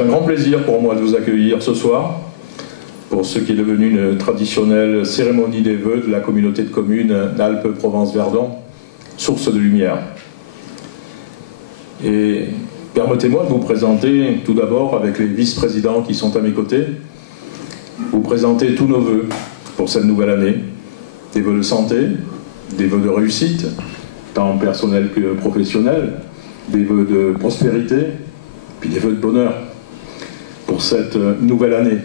C'est un grand plaisir pour moi de vous accueillir ce soir pour ce qui est devenu une traditionnelle cérémonie des vœux de la communauté de communes Alpes-Provence-Verdon, source de lumière. Et permettez-moi de vous présenter tout d'abord, avec les vice-présidents qui sont à mes côtés, vous présenter tous nos vœux pour cette nouvelle année. Des vœux de santé, des vœux de réussite, tant personnels que professionnels, des vœux de prospérité, puis des vœux de bonheur pour cette nouvelle année.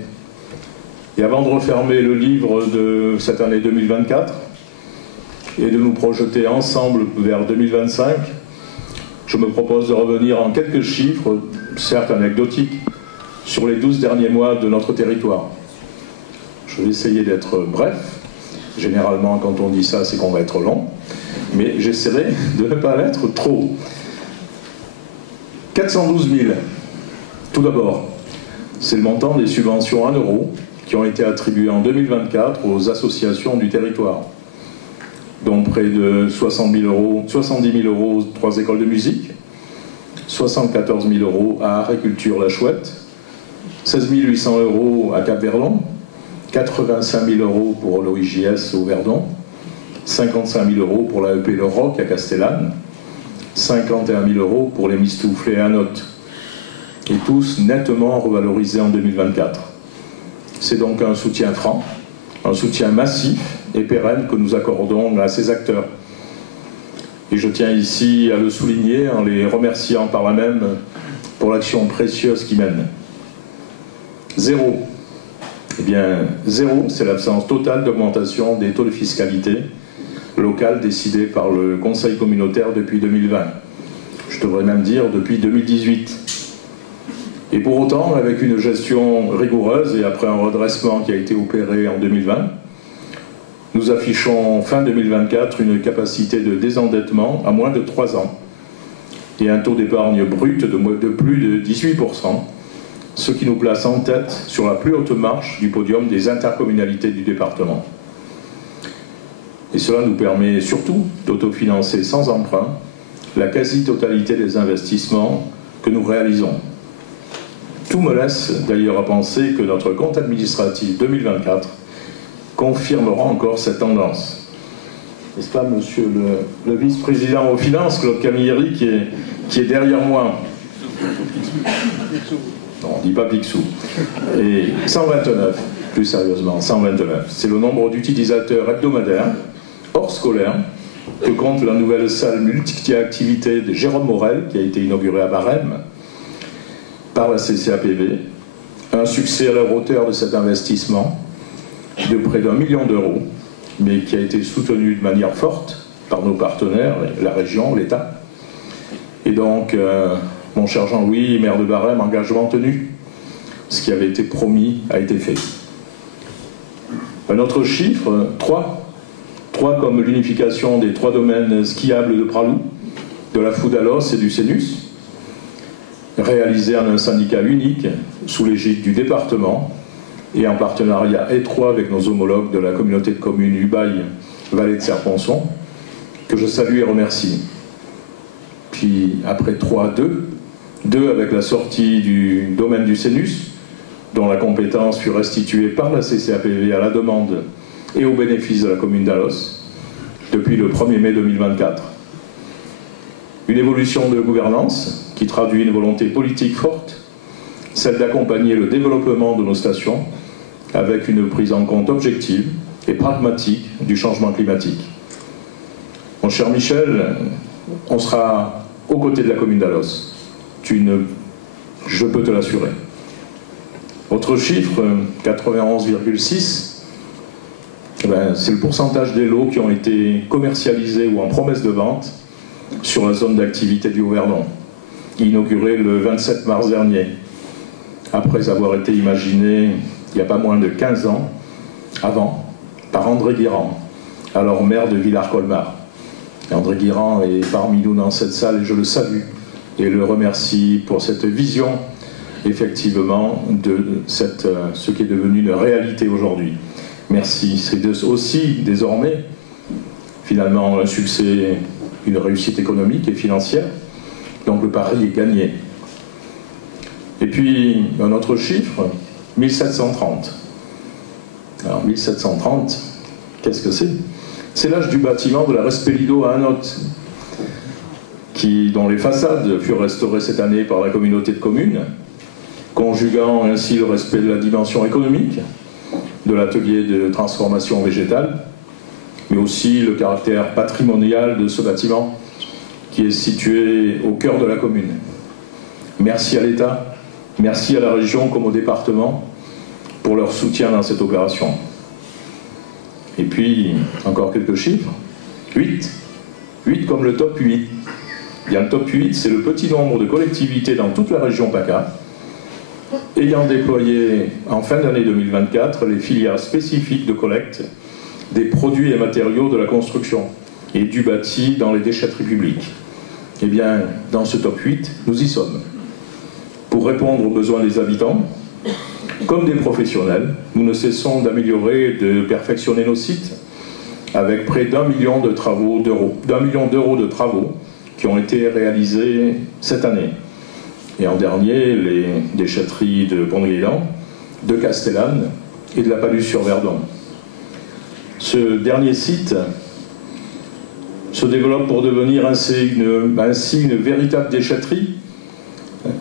Et avant de refermer le livre de cette année 2024 et de nous projeter ensemble vers 2025, je me propose de revenir en quelques chiffres, certes anecdotiques, sur les 12 derniers mois de notre territoire. Je vais essayer d'être bref. Généralement, quand on dit ça, c'est qu'on va être long. Mais j'essaierai de ne pas l'être trop. 412 000. Tout d'abord, c'est le montant des subventions 1 € qui ont été attribuées en 2024 aux associations du territoire. dont près de 70 000 € aux 3 écoles de musique, 74 000 € à Agriculture La Chouette, 16 800 € à Cap-Verdon, 85 000 € pour l'OIJS au Verdon, 55 000 € pour l'AEP Le Roc à Castellane, 51 000 € pour les Mistouflés à Notes, et tous nettement revalorisés en 2024. C'est donc un soutien franc, un soutien massif et pérenne que nous accordons à ces acteurs. Et je tiens ici à le souligner en les remerciant par là même pour l'action précieuse qu'ils mènent. 0. Eh bien, 0, c'est l'absence totale d'augmentation des taux de fiscalité locale décidés par le Conseil communautaire depuis 2020. Je devrais même dire depuis 2018. Et pour autant, avec une gestion rigoureuse et après un redressement qui a été opéré en 2020, nous affichons fin 2024 une capacité de désendettement à moins de 3 ans et un taux d'épargne brute de plus de 18%, ce qui nous place en tête sur la plus haute marche du podium des intercommunalités du département. Et cela nous permet surtout d'autofinancer sans emprunt la quasi-totalité des investissements que nous réalisons. Tout me laisse d'ailleurs à penser que notre compte administratif 2024 confirmera encore cette tendance. N'est-ce pas, monsieur le vice-président aux finances, Claude Camilleri, qui est derrière moi? Non, on ne dit pas Picsou. Et 129, plus sérieusement, 129. C'est le nombre d'utilisateurs hebdomadaires, hors scolaire, que compte la nouvelle salle multi-activité de Jérôme Morel, qui a été inaugurée à Barème, par la CCAPV. Un succès à la hauteur de cet investissement, de près d'1 million d'euros, mais qui a été soutenu de manière forte par nos partenaires, la région, l'État. Et donc, mon cher Jean-Louis, maire de Barème, engagement tenu. Ce qui avait été promis a été fait. Un autre chiffre, 3. 3 comme l'unification des 3 domaines skiables de Pralou, de la Foudalos et du Sénus, réalisé en un syndicat unique, sous l'égide du département, et en partenariat étroit avec nos homologues de la communauté de communes Ubaye-Vallée de Serponçon, que je salue et remercie. Puis après 3, 2 avec la sortie du domaine du Sénus, dont la compétence fut restituée par la CCAPV à la demande et au bénéfice de la commune d'Alos, depuis le 1er mai 2024. Une évolution de gouvernance qui traduit une volonté politique forte, celle d'accompagner le développement de nos stations avec une prise en compte objective et pragmatique du changement climatique. Mon cher Michel, on sera aux côtés de la commune d'Alos. Je peux te l'assurer. Autre chiffre, 91,6, c'est le pourcentage des lots qui ont été commercialisés ou en promesse de vente sur la zone d'activité du Haut-Verdon, inaugurée le 27 mars dernier, après avoir été imaginé il n'y a pas moins de 15 ans avant, par André Guirand, alors maire de Villars-Colmar. André Guirand est parmi nous dans cette salle et je le salue et le remercie pour cette vision, effectivement, de ce qui est devenu une réalité aujourd'hui. Merci. C'est aussi, désormais, finalement, un succès, une réussite économique et financière. Donc le pari est gagné. Et puis, un autre chiffre, 1730. Alors, 1730, qu'est-ce que c'est? C'est l'âge du bâtiment de la Respellido à Anote, dont les façades furent restaurées cette année par la communauté de communes, conjuguant ainsi le respect de la dimension économique de l'atelier de transformation végétale, mais aussi le caractère patrimonial de ce bâtiment qui est situé au cœur de la commune. Merci à l'État, merci à la région comme au département pour leur soutien dans cette opération. Et puis, encore quelques chiffres. 8 comme le top 8. Bien, le top 8, c'est le petit nombre de collectivités dans toute la région PACA ayant déployé en fin d'année 2024 les filières spécifiques de collecte des produits et matériaux de la construction et du bâti dans les déchetteries publiques. Eh bien, dans ce top 8, nous y sommes. Pour répondre aux besoins des habitants, comme des professionnels, nous ne cessons d'améliorer et de perfectionner nos sites avec près d'1 million d'euros de travaux qui ont été réalisés cette année. Et en dernier, les déchetteries de Pont-de-Guélan, de Castellane et de la Palus-sur-Verdon. Ce dernier site se développe pour devenir ainsi une véritable déchetterie,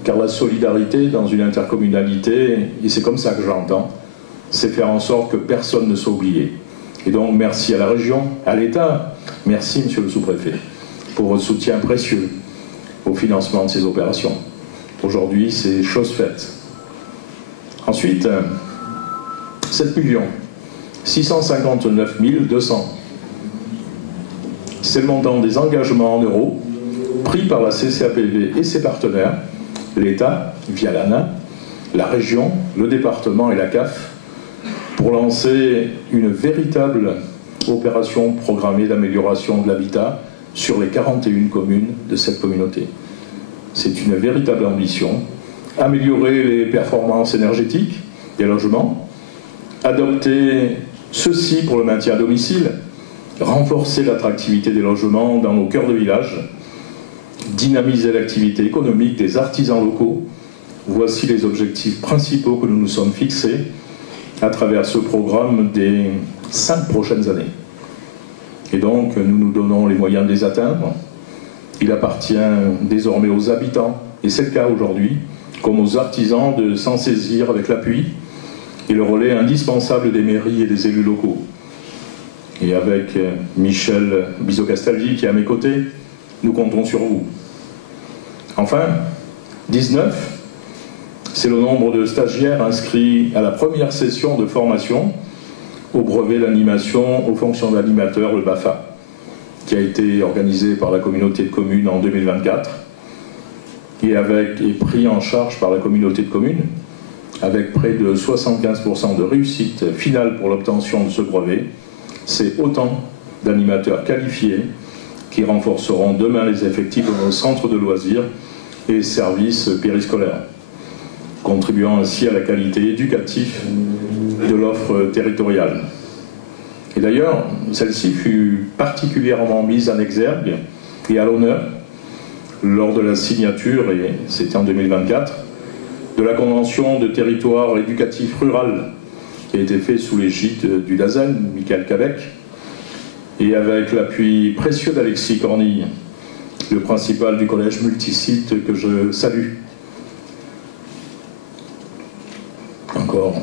car la solidarité dans une intercommunalité, et c'est comme ça que j'entends, c'est faire en sorte que personne ne soit oublié. Et donc merci à la région, à l'État, merci monsieur le sous-préfet, pour votre soutien précieux au financement de ces opérations. Aujourd'hui, c'est chose faite. Ensuite, 7 659 200. C'est le montant des engagements en euros pris par la CCAPV et ses partenaires, l'État, via l'ANA, la région, le département et la CAF, pour lancer une véritable opération programmée d'amélioration de l'habitat sur les 41 communes de cette communauté. C'est une véritable ambition, améliorer les performances énergétiques des logements, adopter ceci pour le maintien à domicile, renforcer l'attractivité des logements dans nos cœurs de village, dynamiser l'activité économique des artisans locaux. Voici les objectifs principaux que nous nous sommes fixés à travers ce programme des 5 prochaines années. Et donc, nous nous donnons les moyens de les atteindre. Il appartient désormais aux habitants, et c'est le cas aujourd'hui, comme aux artisans, de s'en saisir avec l'appui et le relais indispensable des mairies et des élus locaux. Et avec Michel Bizot-Castaldi qui est à mes côtés, nous comptons sur vous. Enfin, 19, c'est le nombre de stagiaires inscrits à la première session de formation au brevet d'animation aux fonctions d'animateur, le BAFA, qui a été organisé par la communauté de communes en 2024 et pris en charge par la communauté de communes, avec près de 75% de réussite finale pour l'obtention de ce brevet. C'est autant d'animateurs qualifiés qui renforceront demain les effectifs de nos centres de loisirs et services périscolaires, contribuant ainsi à la qualité éducative de l'offre territoriale. Et d'ailleurs, celle-ci fut particulièrement mise en exergue et à l'honneur lors de la signature, et c'était en 2024, de la Convention de territoire éducatif rural qui a été faite sous l'égide du DAZEN, Michael Cabec, et avec l'appui précieux d'Alexis Cornille, le principal du collège multisite que je salue. Encore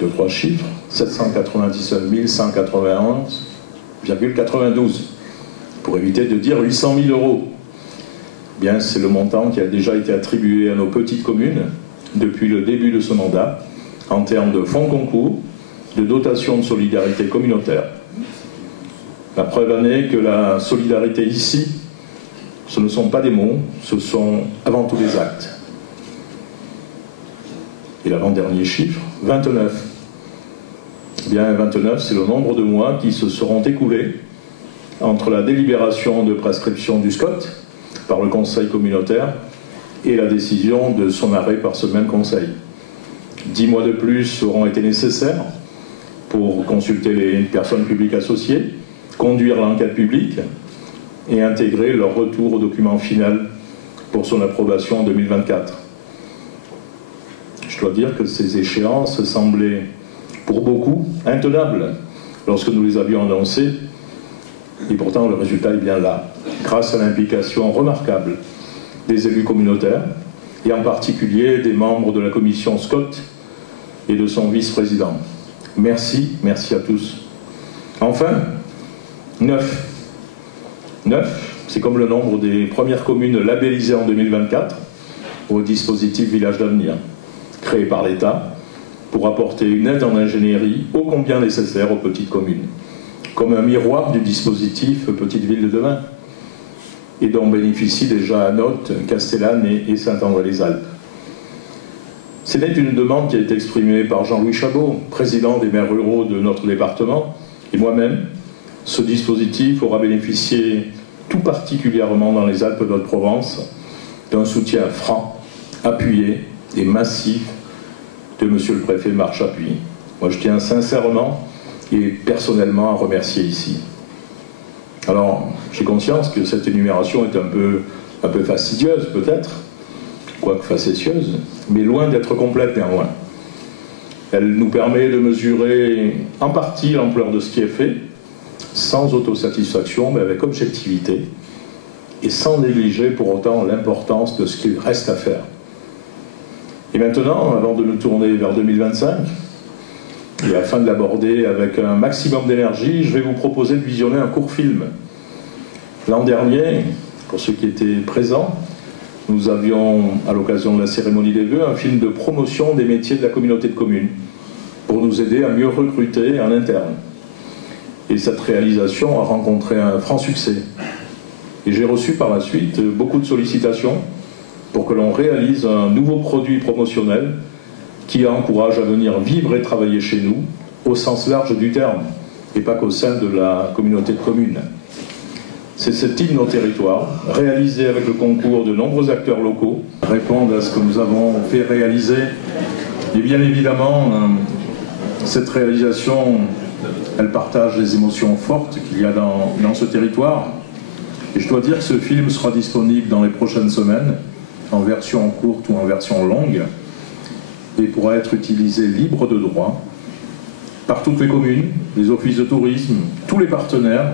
2-3 chiffres, 797 191,92, pour éviter de dire 800 000 euros. Bien, c'est le montant qui a déjà été attribué à nos petites communes depuis le début de ce mandat, en termes de fonds concours, de dotation de solidarité communautaire. La preuve en est que la solidarité ici, ce ne sont pas des mots, ce sont avant tout des actes. Et l'avant-dernier chiffre, 29. Bien, 29, c'est le nombre de mois qui se seront écoulés entre la délibération de prescription du SCOT par le conseil communautaire et la décision de son arrêt par ce même conseil. 10 mois de plus auront été nécessaires pour consulter les personnes publiques associées, conduire l'enquête publique et intégrer leur retour au document final pour son approbation en 2024. Je dois dire que ces échéances semblaient, pour beaucoup, intenables lorsque nous les avions annoncées, et pourtant le résultat est bien là, grâce à l'implication remarquable des élus communautaires, et en particulier des membres de la commission Scott et de son vice-président. Merci, merci à tous. Enfin, 9. 9, c'est comme le nombre des premières communes labellisées en 2024 au dispositif Village d'avenir, créé par l'État pour apporter une aide en ingénierie ô combien nécessaire aux petites communes, comme un miroir du dispositif Petite Ville de demain, et dont bénéficient déjà Anote, Castellane et Saint-André-les-Alpes. C'était une demande qui a été exprimée par Jean-Louis Chabot, président des maires ruraux de notre département, et moi-même. Ce dispositif aura bénéficié tout particulièrement dans les Alpes d'Haute-Provence d'un soutien franc, appuyé et massif de Monsieur le Préfet Marc Chapuis. Moi je tiens sincèrement et personnellement à remercier ici. Alors j'ai conscience que cette énumération est un peu fastidieuse peut-être, quoique facétieuse, mais loin d'être complète néanmoins. Elle nous permet de mesurer en partie l'ampleur de ce qui est fait, sans autosatisfaction, mais avec objectivité, et sans négliger pour autant l'importance de ce qu'il reste à faire. Et maintenant, avant de nous tourner vers 2025, et afin de l'aborder avec un maximum d'énergie, je vais vous proposer de visionner un court film. L'an dernier, pour ceux qui étaient présents, nous avions, à l'occasion de la cérémonie des vœux, un film de promotion des métiers de la communauté de communes, pour nous aider à mieux recruter en interne. Et cette réalisation a rencontré un franc succès. Et j'ai reçu par la suite beaucoup de sollicitations pour que l'on réalise un nouveau produit promotionnel qui encourage à venir vivre et travailler chez nous, au sens large du terme, et pas qu'au sein de la communauté de communes. C'est cet hymne au territoire, réalisé avec le concours de nombreux acteurs locaux, répondre à ce que nous avons fait réaliser. Et bien évidemment, cette réalisation, elle partage les émotions fortes qu'il y a dans ce territoire. Et je dois dire que ce film sera disponible dans les prochaines semaines, en version courte ou en version longue, et pourra être utilisé libre de droit par toutes les communes, les offices de tourisme, tous les partenaires,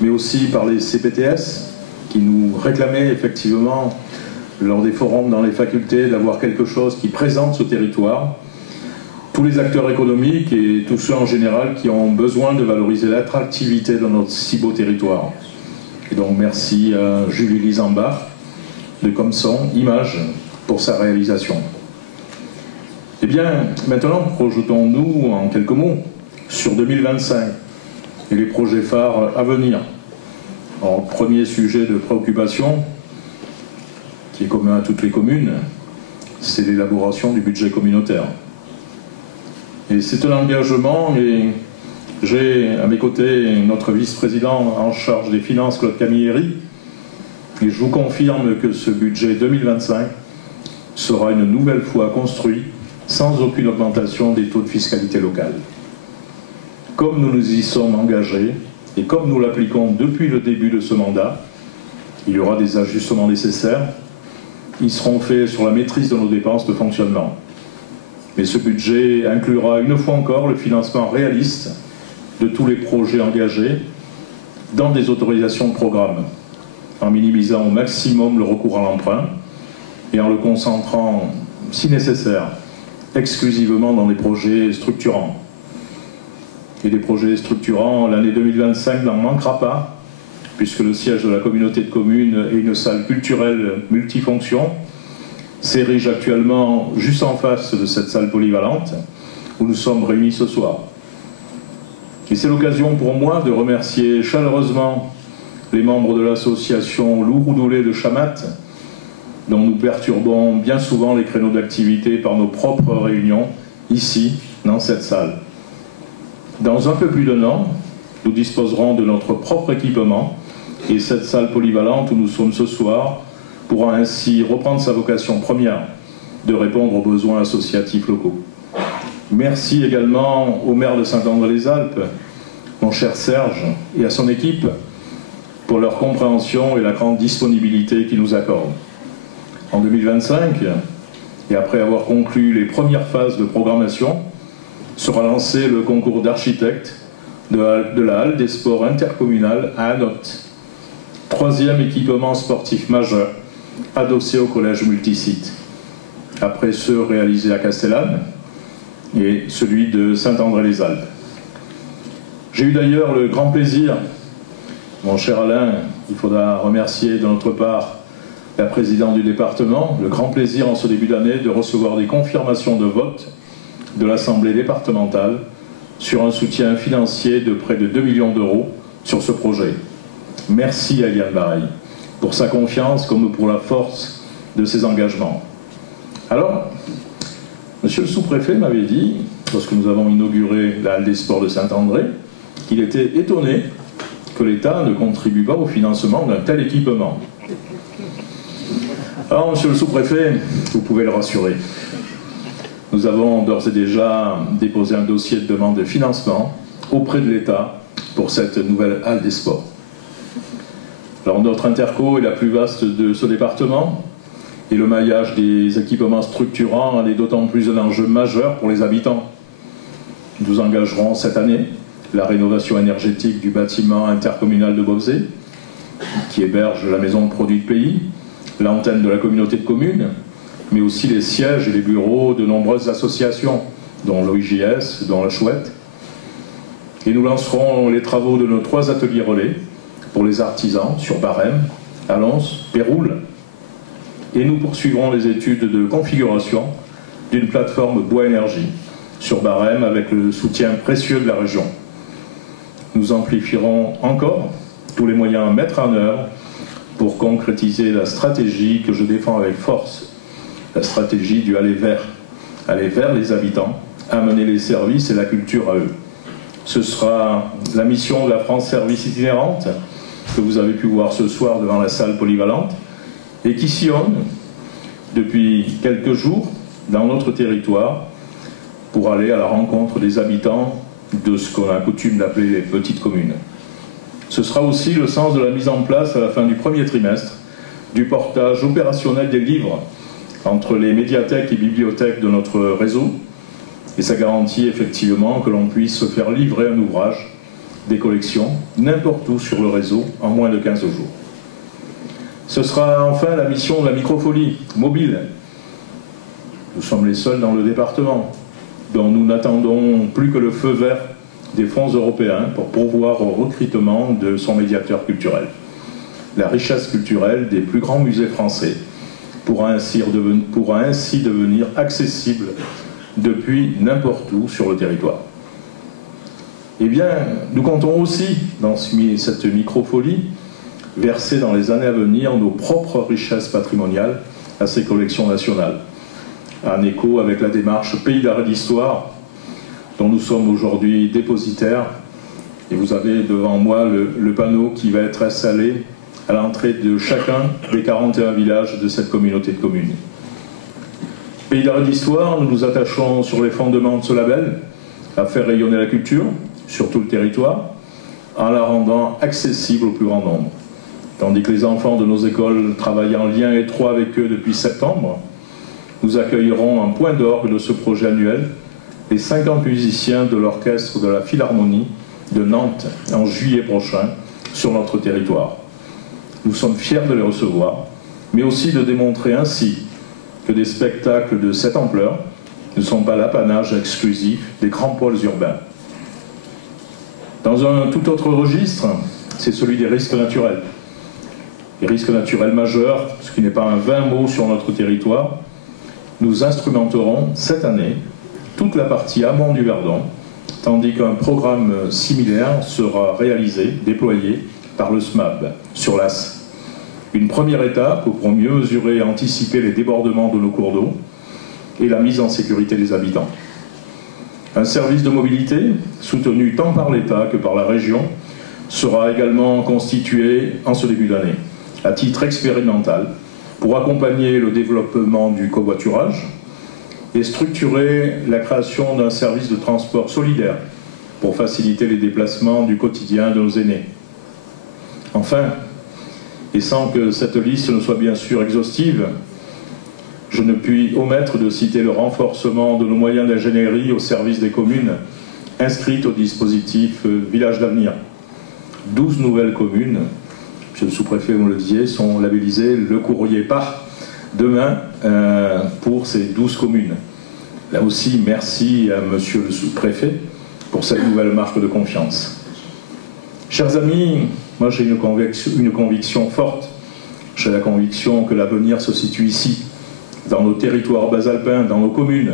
mais aussi par les CPTS, qui nous réclamaient effectivement, lors des forums dans les facultés, d'avoir quelque chose qui présente ce territoire, tous les acteurs économiques et tous ceux en général qui ont besoin de valoriser l'attractivité de notre si beau territoire. Et donc merci à Julie Lisambach de Comson Images pour sa réalisation. Eh bien, maintenant projetons-nous en quelques mots sur 2025 et les projets phares à venir. Alors, premier sujet de préoccupation, qui est commun à toutes les communes, c'est l'élaboration du budget communautaire. Et c'est un engagement, et j'ai à mes côtés notre vice-président en charge des finances, Claude Camilleri, et je vous confirme que ce budget 2025 sera une nouvelle fois construit sans aucune augmentation des taux de fiscalité locale. Comme nous nous y sommes engagés, et comme nous l'appliquons depuis le début de ce mandat, il y aura des ajustements nécessaires. Ils seront faits sur la maîtrise de nos dépenses de fonctionnement. Mais ce budget inclura une fois encore le financement réaliste de tous les projets engagés dans des autorisations de programme, en minimisant au maximum le recours à l'emprunt et en le concentrant, si nécessaire, exclusivement dans des projets structurants. Et des projets structurants, l'année 2025 n'en manquera pas, puisque le siège de la communauté de communes est une salle culturelle multifonction, s'érige actuellement juste en face de cette salle polyvalente, où nous sommes réunis ce soir. Et c'est l'occasion pour moi de remercier chaleureusement les membres de l'association Loup Roudoulé de Chamat, dont nous perturbons bien souvent les créneaux d'activité par nos propres réunions, ici, dans cette salle. Dans un peu plus d'un an, nous disposerons de notre propre équipement, et cette salle polyvalente où nous sommes ce soir pourra ainsi reprendre sa vocation première de répondre aux besoins associatifs locaux. Merci également au maire de Saint-André-les-Alpes, mon cher Serge, et à son équipe pour leur compréhension et la grande disponibilité qu'ils nous accordent. En 2025, Et après avoir conclu les premières phases de programmation, sera lancé le concours d'architecte de la halle des sports intercommunale à Anote, 3e équipement sportif majeur adossé au collège multisite, après ceux réalisés à Castellane et celui de Saint-André-les-Alpes. J'ai eu d'ailleurs le grand plaisir, mon cher Alain, il faudra remercier de notre part la présidente du département, le grand plaisir en ce début d'année de recevoir des confirmations de vote de l'Assemblée départementale sur un soutien financier de près de 2 millions d'euros sur ce projet. Merci à Eliane Bareil pour sa confiance comme pour la force de ses engagements. Alors, monsieur le sous-préfet m'avait dit, lorsque nous avons inauguré la halle des sports de Saint-André, qu'il était étonné que l'État ne contribue pas au financement d'un tel équipement. Alors, monsieur le sous-préfet, vous pouvez le rassurer. Nous avons d'ores et déjà déposé un dossier de demande de financement auprès de l'État pour cette nouvelle halle des sports. Alors, notre interco est la plus vaste de ce département et le maillage des équipements structurants en est d'autant plus un enjeu majeur pour les habitants. Nous engagerons cette année la rénovation énergétique du bâtiment intercommunal de Beauvais, qui héberge la maison de produits de pays, l'antenne de la communauté de communes, mais aussi les sièges et les bureaux de nombreuses associations, dont l'OIJS, dont la Chouette. Et nous lancerons les travaux de nos 3 ateliers relais pour les artisans sur Barème, Alons, Péroul. Et nous poursuivrons les études de configuration d'une plateforme bois énergie sur Barème avec le soutien précieux de la région. Nous amplifierons encore tous les moyens à mettre en œuvre pour concrétiser la stratégie que je défends avec force, la stratégie du aller vers les habitants, amener les services et la culture à eux. Ce sera la mission de la France Service itinérante que vous avez pu voir ce soir devant la salle polyvalente et qui sillonne depuis quelques jours dans notre territoire pour aller à la rencontre des habitants de ce qu'on a coutume d'appeler les petites communes. Ce sera aussi le sens de la mise en place à la fin du premier trimestre du portage opérationnel des livres entre les médiathèques et bibliothèques de notre réseau, et ça garantit effectivement que l'on puisse se faire livrer un ouvrage, des collections, n'importe où sur le réseau en moins de 15 jours. Ce sera enfin la mission de la microfolie mobile. Nous sommes les seuls dans le département dont nous n'attendons plus que le feu vert des fonds européens pour pourvoir au recrutement de son médiateur culturel. La richesse culturelle des plus grands musées français pourra ainsi devenir accessible depuis n'importe où sur le territoire. Eh bien, nous comptons aussi, dans cette microfolie, verser dans les années à venir nos propres richesses patrimoniales à ces collections nationales, en écho avec la démarche Pays d'art et d'histoire dont nous sommes aujourd'hui dépositaires. Et vous avez devant moi le panneau qui va être installé à l'entrée de chacun des 41 villages de cette communauté de communes. Pays d'art et d'histoire, nous nous attachons sur les fondements de ce label à faire rayonner la culture sur tout le territoire en la rendant accessible au plus grand nombre. Tandis que les enfants de nos écoles travaillent en lien étroit avec eux depuis septembre, nous accueillerons un point d'orgue de ce projet annuel les 50 musiciens de l'orchestre de la Philharmonie de Nantes en juillet prochain sur notre territoire. Nous sommes fiers de les recevoir, mais aussi de démontrer ainsi que des spectacles de cette ampleur ne sont pas l'apanage exclusif des grands pôles urbains. Dans un tout autre registre, c'est celui des risques naturels. Les risques naturels majeurs, ce qui n'est pas un vain mot sur notre territoire, nous instrumenterons cette année toute la partie amont du Verdon, tandis qu'un programme similaire sera réalisé, déployé par le SMAB sur l'As. Une première étape pour mieux mesurer et anticiper les débordements de nos cours d'eau et la mise en sécurité des habitants. Un service de mobilité, soutenu tant par l'État que par la région, sera également constitué en ce début d'année, à titre expérimental, pour accompagner le développement du covoiturage et structurer la création d'un service de transport solidaire pour faciliter les déplacements du quotidien de nos aînés. Enfin, et sans que cette liste ne soit bien sûr exhaustive, je ne puis omettre de citer le renforcement de nos moyens d'ingénierie au service des communes inscrites au dispositif Village d'avenir. 12 nouvelles communes, monsieur le sous-préfet, vous me le disiez, sont labellisées Le Courrier part demain pour ces 12 communes. Là aussi, merci à monsieur le sous-préfet pour cette nouvelle marque de confiance. Chers amis, moi j'ai une conviction forte. J'ai la conviction que l'avenir se situe ici, dans nos territoires basalpins, dans nos communes.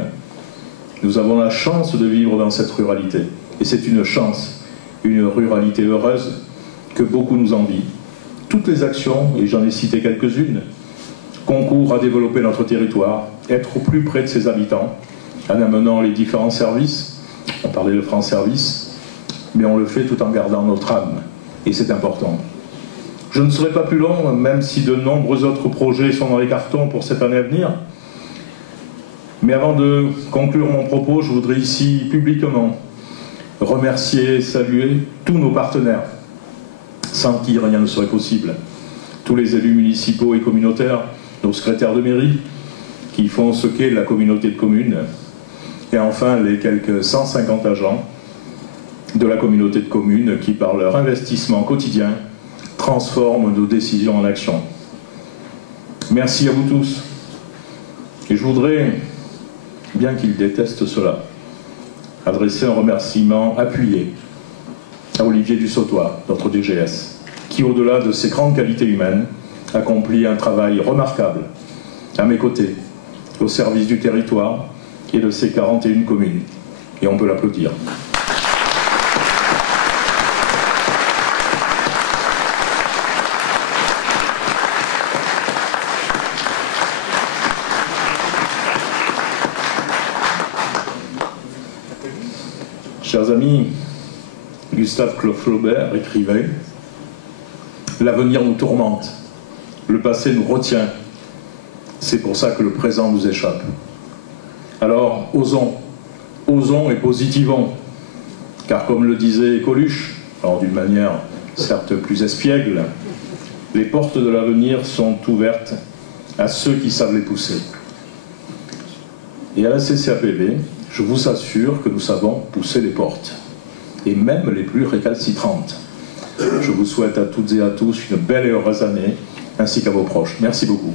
Nous avons la chance de vivre dans cette ruralité. Et c'est une chance, une ruralité heureuse que beaucoup nous envient. Toutes les actions, et j'en ai cité quelques-unes, concourent à développer notre territoire, être au plus près de ses habitants, en amenant les différents services. On parlait de France Service, mais on le fait tout en gardant notre âme. Et c'est important. Je ne serai pas plus long, même si de nombreux autres projets sont dans les cartons pour cette année à venir. Mais avant de conclure mon propos, je voudrais ici publiquement remercier et saluer tous nos partenaires, sans qui rien ne serait possible. Tous les élus municipaux et communautaires, nos secrétaires de mairie, qui font ce qu'est la communauté de communes, et enfin les quelques 150 agents de la communauté de communes qui, par leur investissement quotidien, transforment nos décisions en action. Merci à vous tous. Et je voudrais, bien qu'ils détestent cela, adresser un remerciement appuyé à Olivier Dussautoir, notre DGS, qui, au-delà de ses grandes qualités humaines, accomplit un travail remarquable à mes côtés, au service du territoire et de ses 41 communes. Et on peut l'applaudir. Chers amis, Gustave Flaubert écrivait « L'avenir nous tourmente, le passé nous retient, c'est pour ça que le présent nous échappe. » Alors, osons, osons et positivons, car comme le disait Coluche, alors d'une manière certes plus espiègle, les portes de l'avenir sont ouvertes à ceux qui savent les pousser. Et à la CCAPB, je vous assure que nous savons pousser les portes, et même les plus récalcitrantes. Je vous souhaite à toutes et à tous une belle et heureuse année, ainsi qu'à vos proches. Merci beaucoup.